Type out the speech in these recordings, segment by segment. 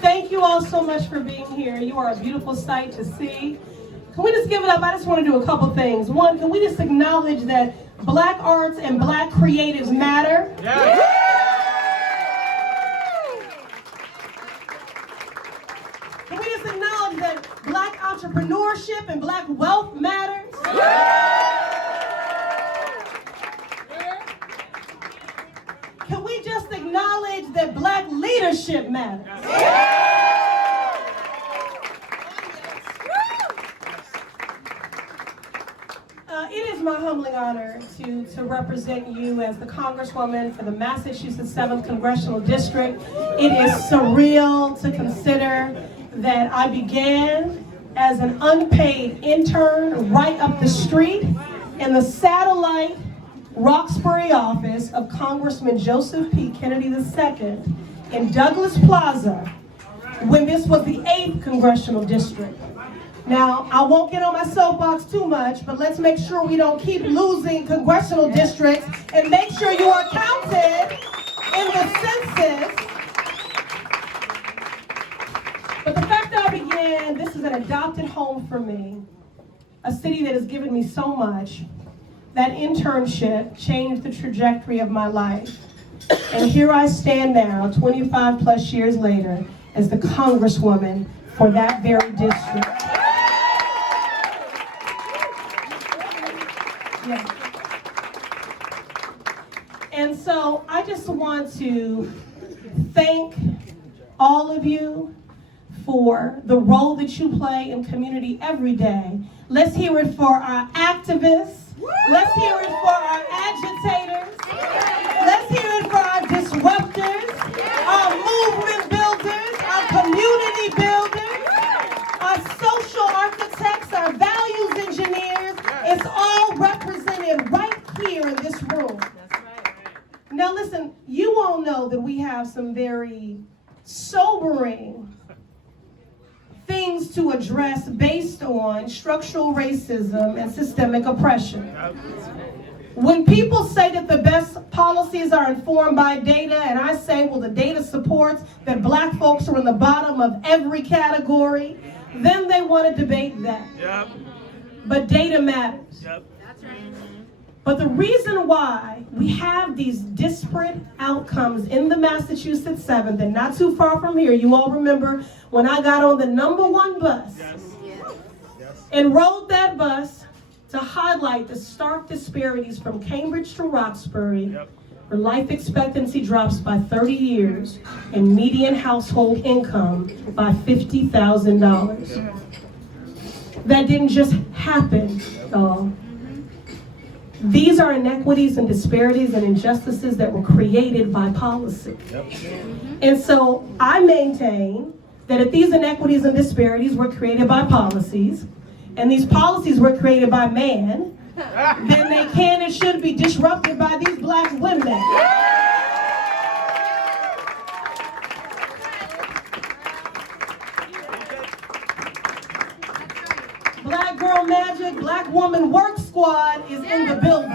Thank you all so much for being here. You are a beautiful sight to see. Can we just give it up? I just want to do a couple things. One, can we just acknowledge that Black arts and Black creatives matter? Yes. Can we just acknowledge that Black entrepreneurship and Black wealth matters? Can we just acknowledge that Black leadership matters? It is my humbling honor to represent you as the Congresswoman for the Massachusetts 7th Congressional District. It is surreal to consider that I began as an unpaid intern right up the street in the satellite Roxbury office of Congressman Joseph P. Kennedy II in Douglas Plaza when this was the 8th Congressional District. Now, I won't get on my soapbox too much, but let's make sure we don't keep losing congressional districts and make sure you are counted in the census. But the fact that I began, this is an adopted home for me, a city that has given me so much. That internship changed the trajectory of my life. And here I stand now, 25 plus years later, as the Congresswoman for that very district. Yeah. And so I just want to thank all of you for the role that you play in community every day. Let's hear it for our activists. Let's hear it for our agitators. Let's hear it for our disruptors, our movement builders, our community builders, our social architects, our values engineers. It's all represented right here in this room. Now listen, you all know that we have some very sobering things to address based on structural racism and systemic oppression. When people say that the best policies are informed by data, and I say, well, the data supports that Black folks are in the bottom of every category, then they want to debate that. Yep. But data matters. Yep. That's right. But the reason why we have these disparate outcomes in the Massachusetts 7th, and not too far from here, you all remember when I got on the #1 bus and rode that bus to highlight the stark disparities from Cambridge to Roxbury, where life expectancy drops by 30 years and median household income by $50,000. That didn't just happen, y'all. These are inequities and disparities and injustices that were created by policy. And so I maintain that if these inequities and disparities were created by policies, and these policies were created by man, then they can and should be disrupted by these Black women. Black Girl Magic, Black Woman Work Squad is in the building.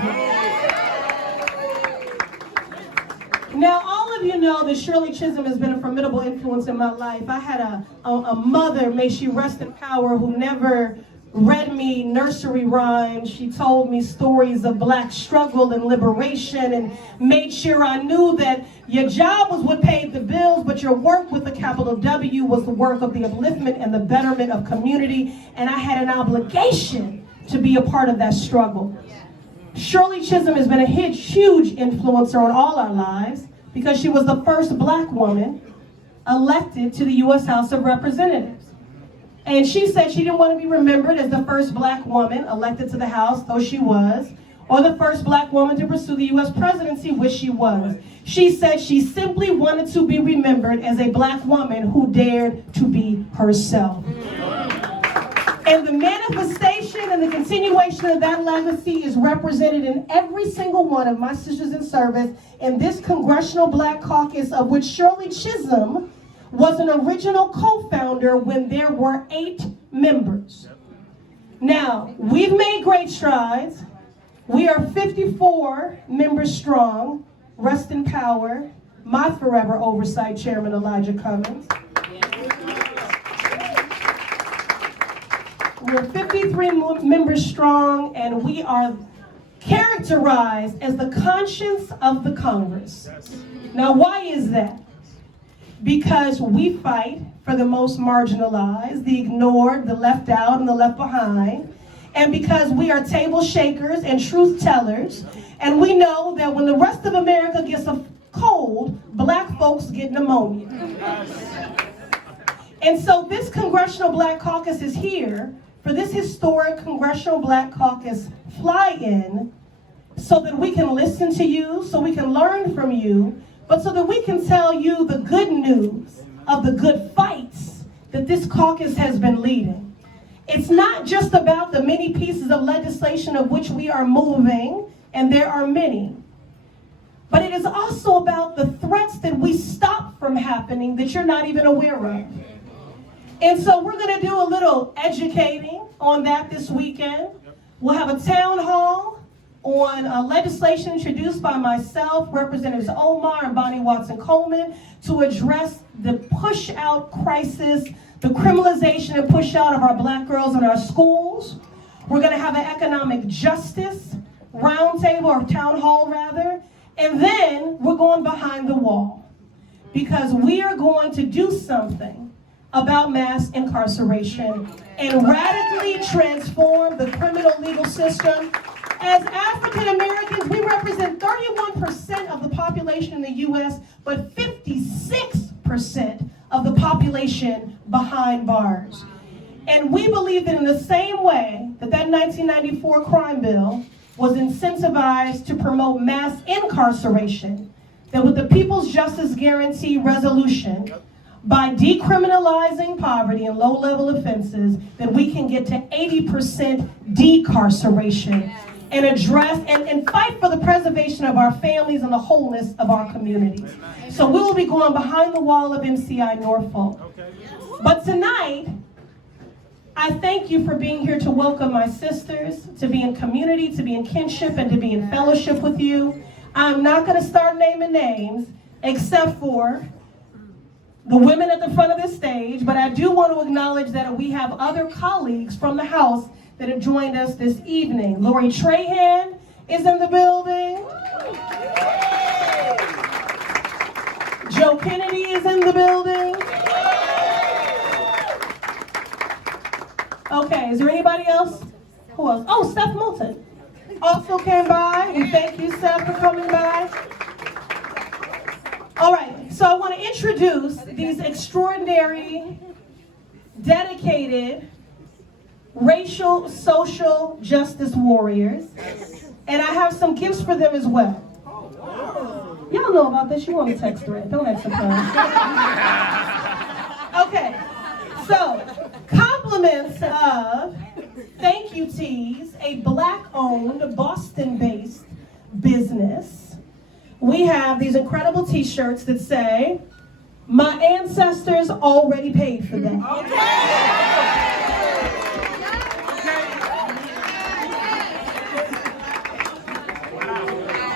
Now, all of you know that Shirley Chisholm has been a formidable influence in my life. I had a mother, may she rest in power, who never read me nursery rhymes. She told me stories of Black struggle and liberation and made sure I knew that your job was what paid the bills, but your work with a capital W was the work of the upliftment and the betterment of community, and I had an obligation to be a part of that struggle. Shirley Chisholm has been a huge influencer on all our lives because she was the first Black woman elected to the U.S. House of Representatives. And she said she didn't want to be remembered as the first Black woman elected to the House, though she was, or the first Black woman to pursue the U.S. presidency, which she was. She said she simply wanted to be remembered as a Black woman who dared to be herself. And the manifestation and the continuation of that legacy is represented in every single one of my sisters in service in this Congressional Black Caucus, of which Shirley Chisholm was an original co-founder when there were 8 members. Now, we've made great strides. We are 54 members strong. Rest in power, my forever oversight chairman, Elijah Cummings. We're 53 members strong, and we are characterized as the conscience of the Congress. Now, why is that? Because we fight for the most marginalized, the ignored, the left out, and the left behind. And because we are table shakers and truth tellers, and we know that when the rest of America gets a cold, black folks get pneumonia. And so this Congressional Black Caucus is here for this historic Congressional Black Caucus fly-in so that we can listen to you, so we can learn from you, but so that we can tell you the good news of the good fights that this caucus has been leading. It's not just about the many pieces of legislation of which we are moving, and there are many, but it is also about the threats that we stop from happening that you're not even aware of. And so we're going to do a little educating on that this weekend. We'll have a town hall on legislation introduced by myself, Representatives Omar and Bonnie Watson-Coleman, to address the push-out crisis, the criminalization and push-out of our black girls in our schools. We're going to have an economic justice roundtable, or town hall rather, and then we're going behind the wall because we are going to do something about mass incarceration and radically transform the criminal legal system. As African Americans, we represent 31% of the population in the U.S., but 56% of the population behind bars. And we believe that in the same way that 1994 crime bill was incentivized to promote mass incarceration, that with the People's Justice Guarantee resolution, by decriminalizing poverty and low-level offenses, that we can get to 80% decarceration and address and fight for the preservation of our families and the wholeness of our communities. So we will be going behind the wall of MCI Norfolk. But tonight, I thank you for being here to welcome my sisters, to be in community, to be in kinship, and to be in fellowship with you. I'm not going to start naming names, except for the women at the front of this stage, but I do want to acknowledge that we have other colleagues from the House that have joined us this evening. Lori Trahan is in the building. Joe Kennedy is in the building. Okay, is there anybody else? Who else? Oh, Seth Moulton also came by. We thank you, Seth, for coming by. All right, so I want to introduce these extraordinary, dedicated, racial, social justice warriors, and I have some gifts for them as well. Y'all know about this, you want to text her, don't act surprised. Okay, so compliments of Thank You Tees, a black-owned, Boston-based business. We have these incredible t-shirts that say, "My ancestors already paid for that."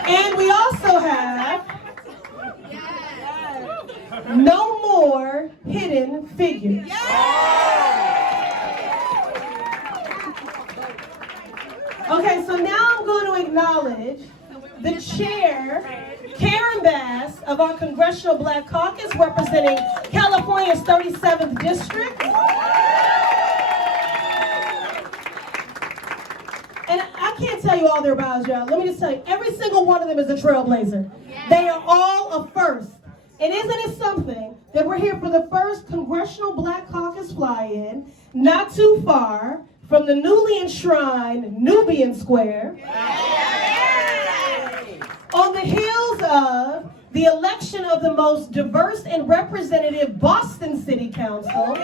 And we also have "No More Hidden Figures." Okay, so now I'm going to acknowledge the chair, Karen Bass, of our Congressional Black Caucus, representing California's 37th District. And I can't tell you all their bios, y'all. Let me just tell you, every single one of them is a trailblazer. They are all a first. And isn't it something that we're here for the first Congressional Black Caucus fly-in, not too far from the newly enshrined Nubian Square, on the heels of the election of the most diverse and representative Boston City Council,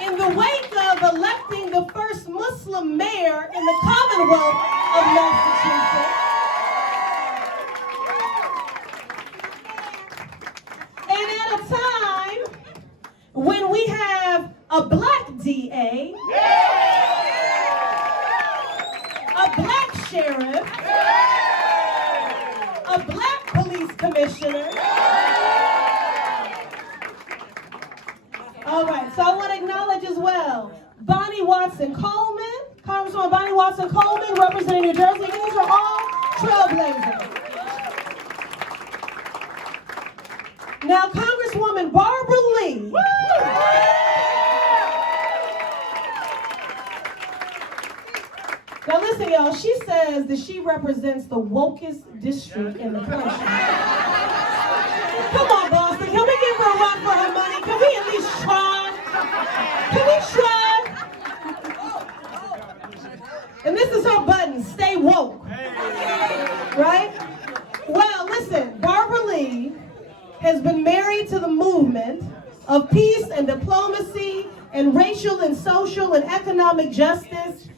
in the wake of electing the first Muslim mayor in the Commonwealth of Massachusetts, and at a time when we have a black DA, a black sheriff, a black police commissioner, Bonnie Watson-Coleman. Congresswoman Bonnie Watson-Coleman representing New Jersey. These are all trailblazers. Now, Congresswoman Barbara Lee. Now listen, y'all, she says that she represents the wokest district in the country. Come on, Boston, can we give her a run for her money? Can we at least try? Can we try? And this is her button, stay woke. Right? Well, listen, Barbara Lee has been married to the movement of peace and diplomacy and racial and social and economic justice.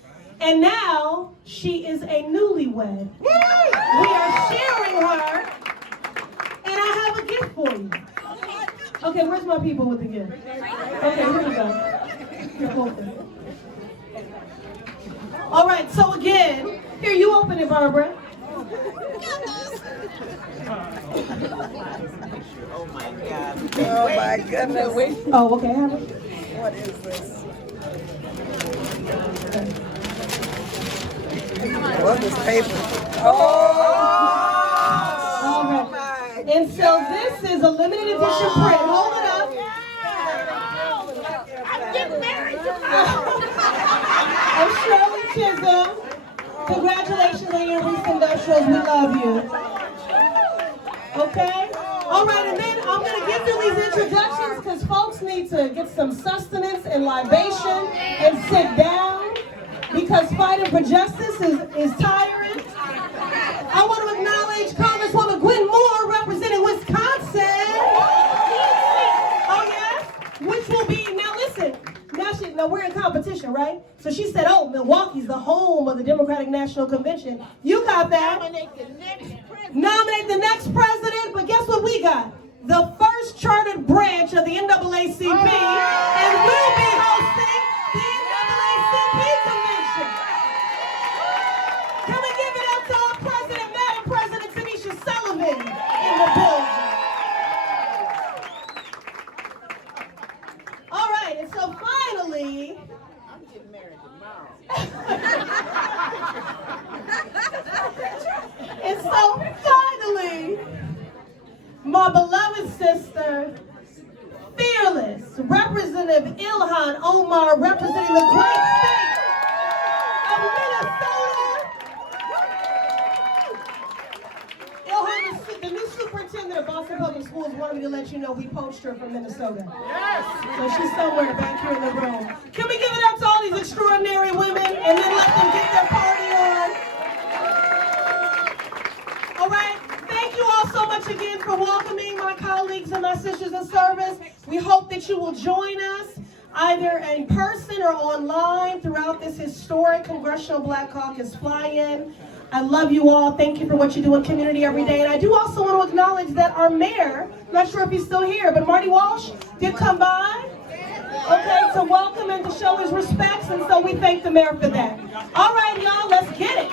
And now she is a newlywed. We are sharing her, and I have a gift for you. Okay, where's my people with the gift? Okay, here we go. Here, open it. All right, so again, here, you open it, Barbara. Oh my God. Oh my goodness. Oh, okay, have it. What is this? What is paper? Oh! All right. And so this is a limited edition print. Hold it up. I'm getting married tomorrow. I'm Shirley Chisholm. Congratulations on your recent industrials. We love you. Okay? All right, and then I'm going to give you these introductions because folks need to get some sustenance and libation and sit down because fighting for justice is tiring. I want to acknowledge Congresswoman Gwen Moore representing Wisconsin. Oh, yes? Which will be, now listen, now we're in competition, right? So she said, oh, Milwaukee's the home of the Democratic National Convention. You got that. Nominate the next president, but guess what we got? The first chartered branch of the NAACP, and we'll be hosting the NAACP convention. Can we give it up to our president, Madam President Tanisha Sullivan in the building? All right, and so finally, I'm getting married tomorrow. And so finally, my beloved sister, fearless, Representative Ilhan Omar, representing the great state of Minnesota. Ilhan, the new superintendent of Boston Public Schools wanted me to let you know we poached her from Minnesota. Yes. So she's somewhere back here in the room. Can we give it up to all these extraordinary women and then let them get their party on? All right, thank you all so much again for welcoming my colleagues and my sisters in service. We hope that you will join us either in person or online throughout this historic Congressional Black Caucus fly-in. I love you all. Thank you for what you do in community every day. And I do also want to acknowledge that our mayor, I'm not sure if he's still here, but Marty Walsh did come by, okay, to welcome and to show his respects. And so we thank the mayor for that. All right, y'all, let's get it.